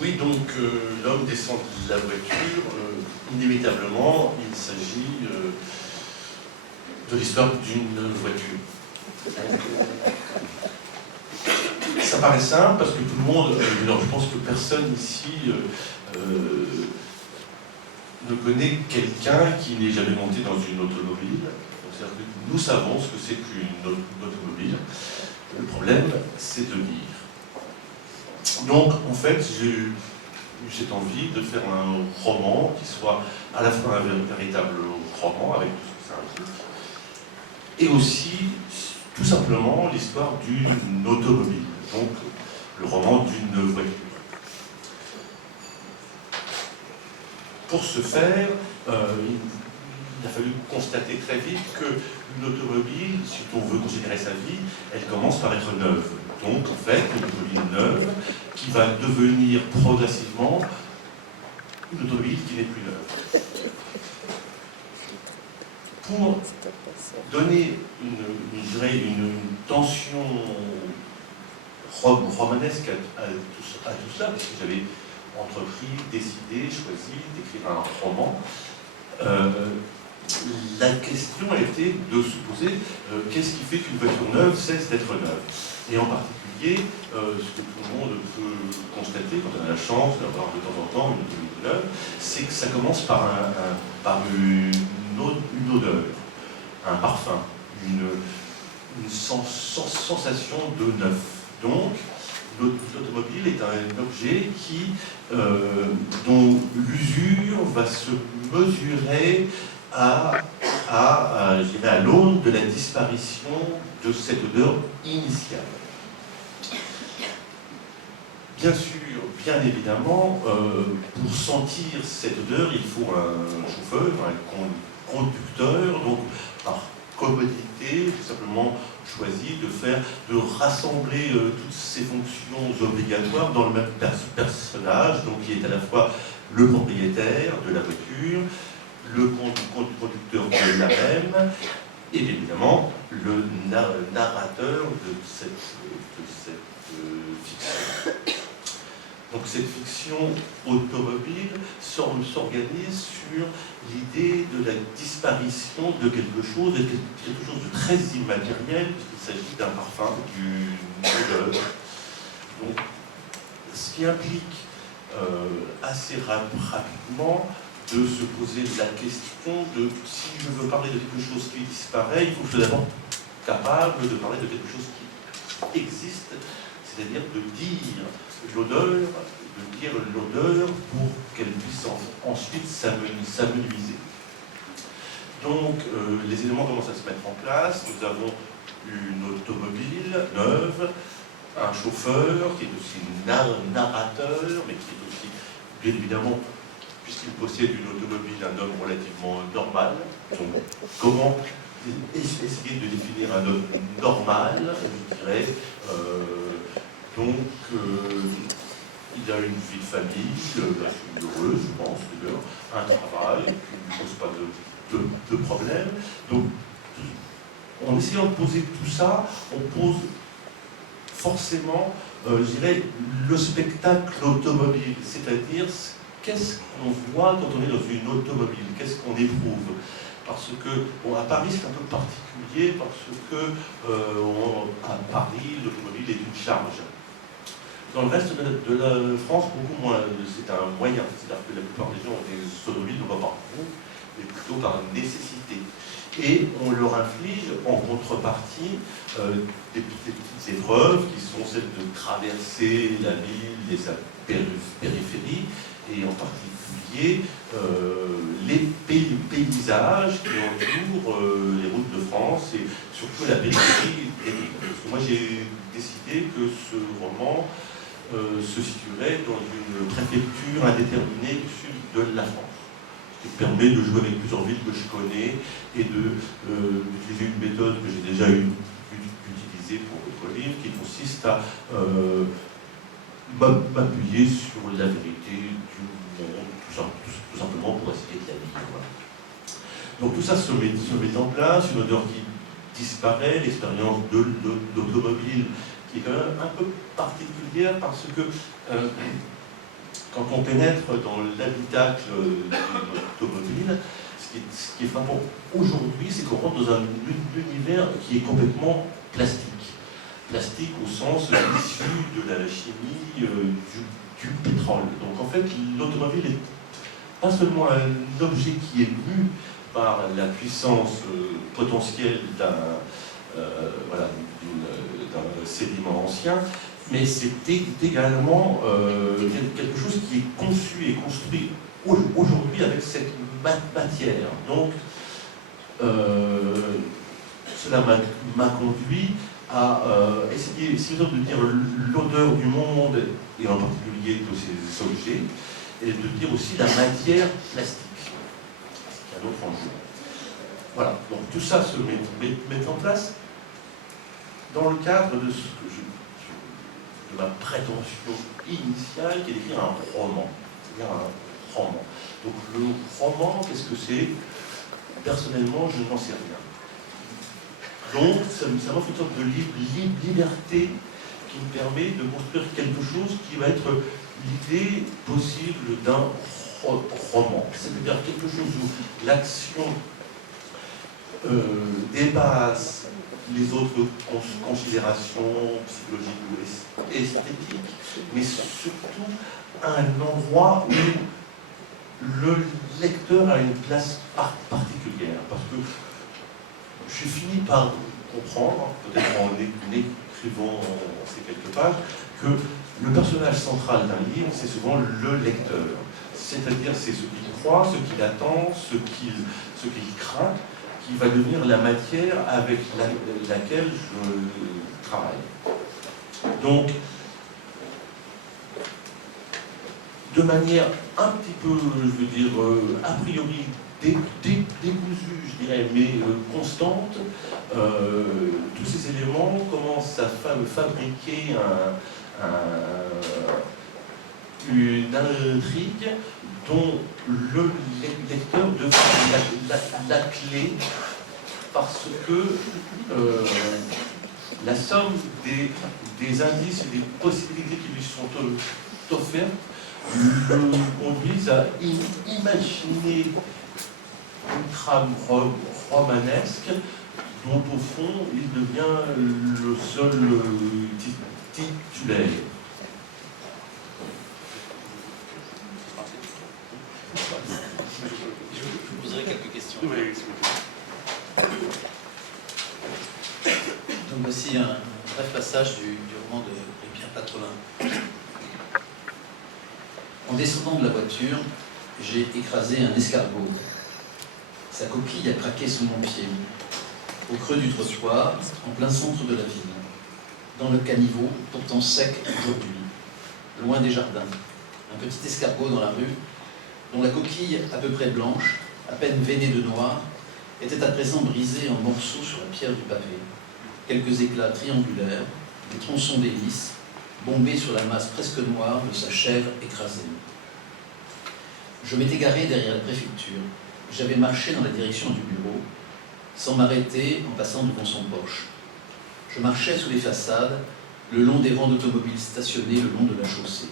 Oui, donc l'homme descend de la voiture, inévitablement, il s'agit de l'histoire d'une voiture. Ça paraît simple parce que tout le monde, alors je pense que personne ici ne connaît quelqu'un qui n'est jamais monté dans une automobile. C'est-à-dire que nous savons ce que c'est qu'une automobile. Le problème, c'est de lire. Donc, en fait, j'ai eu cette envie de faire un roman qui soit à la fois un véritable roman avec tout ce que ça implique, et aussi, tout simplement, l'histoire d'une automobile, donc le roman d'une voiture. Pour ce faire, il a fallu constater très vite que l'automobile, si on veut considérer sa vie, elle commence par être neuve. Donc, en fait, une automobile neuve qui va devenir progressivement une automobile qui n'est plus neuve. Pour donner une tension romanesque à tout cela, parce que j'avais entrepris, décidé, choisi d'écrire un roman, la question était de se poser qu'est-ce qui fait qu'une voiture neuve cesse d'être neuve. Et en particulier, ce que tout le monde peut constater quand on a la chance d'avoir de temps en temps une automobile neuve, c'est que ça commence par une odeur, un parfum, une sensation de neuf. Donc, l'automobile est un objet dont l'usure va se mesurer à l'aune de la disparition de cette odeur initiale. Bien sûr, bien évidemment, pour sentir cette odeur, il faut un chauffeur, un conducteur, donc par commodité, tout simplement choisi de rassembler toutes ces fonctions obligatoires dans le même personnage, donc qui est à la fois le propriétaire de la voiture, le conducteur de la même, et évidemment le narrateur de cette fiction. Donc cette fiction automobile s'organise sur l'idée de la disparition de quelque chose de très immatériel, puisqu'il s'agit d'un parfum, d'une odeur. Donc, ce qui implique assez rapidement de se poser la question de si je veux parler de quelque chose qui disparaît, il faut que je sois d'abord capable de parler de quelque chose qui existe, c'est-à-dire de dire l'odeur pour qu'elle puisse ensuite s'amenuiser. Donc les éléments commencent à se mettre en place. Nous avons une automobile neuve, un chauffeur qui est aussi narrateur, mais qui est aussi, bien évidemment, puisqu'il possède une automobile, un homme relativement normal. Donc, comment essayer de définir un homme normal, je dirais. Il a une vie de famille, heureuse, je pense, d'ailleurs, un travail qui ne pose pas de problème. Donc, en essayant de poser tout ça, on pose forcément, je dirais, le spectacle automobile, c'est-à-dire qu'est-ce qu'on voit quand on est dans une automobile, qu'est-ce qu'on éprouve. Parce que, à Paris, c'est un peu particulier, parce que à Paris, l'automobile est une charge. Dans le reste de la France, beaucoup moins. C'est un moyen. C'est-à-dire que la plupart des gens ont des automobiles, non pas par goût, mais plutôt par nécessité. Et on leur inflige, en contrepartie, des petites épreuves qui sont celles de traverser la ville et sa périphérie, et en particulier les paysages qui entourent les routes de France et surtout la périphérie des villes. Parce que moi j'ai décidé que ce roman se situerait dans une préfecture indéterminée du sud de la France, ce qui permet de jouer avec plusieurs villes que je connais et d'utiliser une méthode que j'ai déjà utilisée pour votre livre, qui consiste à m'appuyer sur la vérité du monde, tout simplement pour essayer de la vivre. Voilà. Donc tout ça se met en place, une odeur qui disparaît, l'expérience de l'automobile qui est quand même un peu particulière parce que quand on pénètre dans l'habitacle de l'automobile, ce qui est frappant aujourd'hui, c'est qu'on rentre dans un univers qui est complètement plastique. Plastique au sens issu de la chimie du pétrole. Donc en fait, l'automobile est pas seulement un objet qui est mu par la puissance potentielle d'un sédiment ancien, mais c'est également quelque chose qui est conçu et construit aujourd'hui avec cette matière. Donc, cela m'a conduit à essayer de dire l'odeur du monde, et en particulier de ces objets, et de dire aussi la matière plastique, qui est un autre enjeu. Voilà, donc tout ça se met en place dans le cadre de ce que de ma prétention initiale, qui est d'écrire un roman. C'est-à-dire un roman. Donc le roman, qu'est-ce que c'est? Personnellement, je n'en sais rien. Donc ça m'offre une sorte de liberté qui me permet de construire quelque chose qui va être l'idée possible d'un roman. C'est-à-dire quelque chose où l'action dépasse les autres considérations psychologiques ou esthétiques, mais surtout à un endroit où le lecteur a une place particulière. Parce que je finis par comprendre, peut-être en écrivant ces quelques pages, que le personnage central d'un livre, c'est souvent le lecteur. C'est-à-dire, c'est ce qu'il croit, ce qu'il attend, ce qu'il craint, qui va devenir la matière avec laquelle je travaille. Donc, de manière un petit peu, je veux dire, a priori décousue, je dirais, mais constante, tous ces éléments commencent à fabriquer une intrigue dont le lecteur devient la clé, parce que la somme des indices et des possibilités qui lui sont offertes le conduisent à imaginer une trame romanesque dont au fond il devient le seul titulaire. Je vous poserai quelques questions. Donc voici un bref passage du roman de Pierre Patrolin. En descendant de la voiture, j'ai écrasé un escargot. Sa coquille a craqué sous mon pied, au creux du trottoir, en plein centre de la ville, dans le caniveau, pourtant sec aujourd'hui, loin des jardins. Un petit escargot dans la rue, dont la coquille à peu près blanche, à peine veinée de noir, était à présent brisée en morceaux sur la pierre du pavé. Quelques éclats triangulaires, des tronçons d'hélice, bombés sur la masse presque noire de sa chair écrasée. Je m'étais garé derrière la préfecture. J'avais marché dans la direction du bureau, sans m'arrêter en passant devant son porche. Je marchais sous les façades, le long des rangs d'automobiles stationnés le long de la chaussée.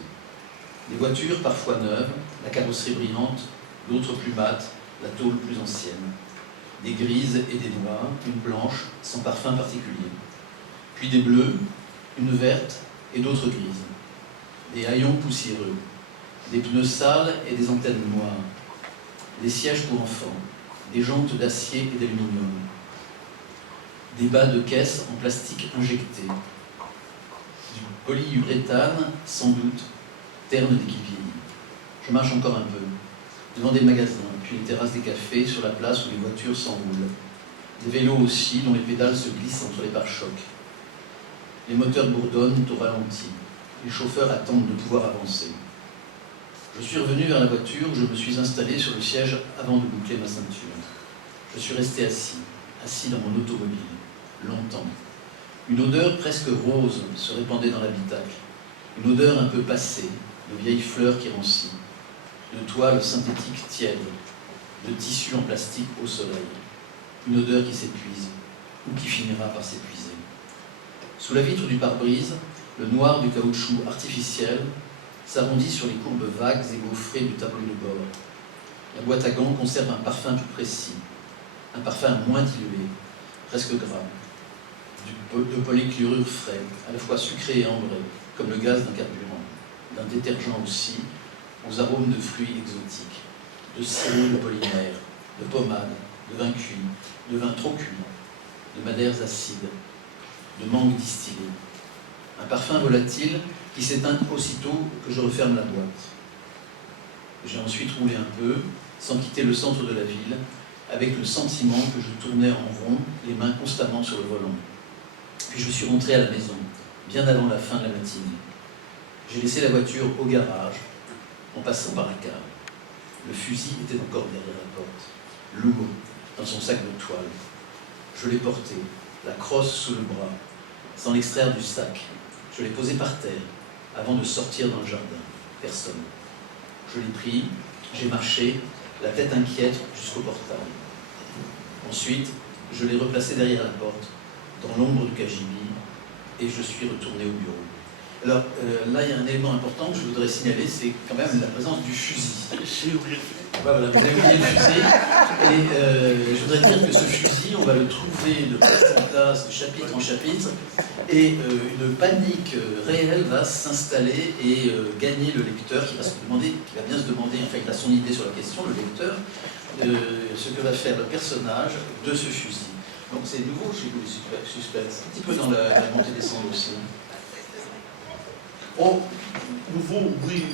Des voitures parfois neuves, la carrosserie brillante, d'autres plus mates, la tôle plus ancienne. Des grises et des noires, une blanche, sans parfum particulier. Puis des bleues, une verte et d'autres grises. Des haillons poussiéreux, des pneus sales et des antennes noires. Des sièges pour enfants, des jantes d'acier et d'aluminium. Des bas de caisse en plastique injecté. Du polyuréthane, sans doute, terne qui vieillit. Je marche encore un peu, devant des magasins, puis les terrasses des cafés, sur la place où les voitures s'enroulent. Des vélos aussi, dont les pédales se glissent entre les pare-chocs. Les moteurs bourdonnent au ralenti. Les chauffeurs attendent de pouvoir avancer. Je suis revenu vers la voiture, je me suis installé sur le siège avant de boucler ma ceinture. Je suis resté assis dans mon automobile, longtemps. Une odeur presque rose se répandait dans l'habitacle. Une odeur un peu passée, de vieilles fleurs qui rancient, de toile synthétique tiède, de tissu en plastique au soleil. Une odeur qui s'épuise, ou qui finira par s'épuiser. Sous la vitre du pare-brise, le noir du caoutchouc artificiel s'arrondit sur les courbes vagues et gaufrées du tableau de bord. La boîte à gants conserve un parfum plus précis, un parfum moins dilué, presque grave, de polychlorure frais, à la fois sucré et ambré, comme le gaz d'un carburant, d'un détergent aussi, aux arômes de fruits exotiques, de sirop de polymère, de pommade, de vin cuit, de vin trop cuit, de madères acides, de mangue distillée. Un parfum volatile qui s'éteint aussitôt que je referme la boîte. J'ai ensuite roulé un peu, sans quitter le centre de la ville, avec le sentiment que je tournais en rond, les mains constamment sur le volant. Puis je suis rentré à la maison, bien avant la fin de la matinée. J'ai laissé la voiture au garage, en passant par la cave. Le fusil était encore derrière la porte, lourd, dans son sac de toile. Je l'ai porté, la crosse sous le bras, sans l'extraire du sac. Je l'ai posé par terre, avant de sortir dans le jardin. Personne. Je l'ai pris, j'ai marché, la tête inquiète, jusqu'au portail. Ensuite, je l'ai replacé derrière la porte, dans l'ombre du cagibi, et je suis retourné au bureau. Alors, là, il y a un élément important que je voudrais signaler, c'est quand même la présence du fusil. J'ai oublié. Voilà, vous avez oublié le fusil. Et je voudrais dire que ce fusil, on va le trouver de place en place, de chapitre en chapitre, et une panique réelle va s'installer et gagner le lecteur qui va bien se demander, enfin il a son idée sur la question, le lecteur, ce que va faire le personnage de ce fusil. Donc c'est nouveau chez vous, les suspects, un petit peu dans la montée-descente aussi. Oh, nouveau, oui,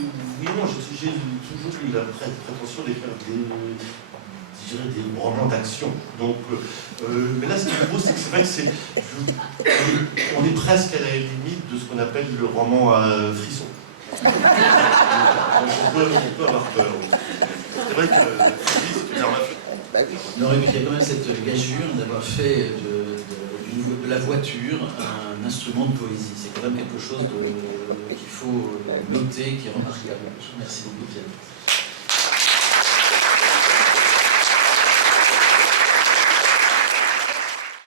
non, j'ai toujours eu la prétention d'écrire des romans d'action. Donc, mais là, ce qui est nouveau, c'est que c'est vrai que on est presque à la limite de ce qu'on appelle le roman à frisson. Donc, on peut avoir peur. Oui. C'est vrai que c'est une arme à feu. Non, mais il y a quand même cette gageure d'avoir fait de la voiture un instrument de poésie. C'est quand même quelque chose qu'il faut noter, qui est remarquable. Merci beaucoup, Pierre.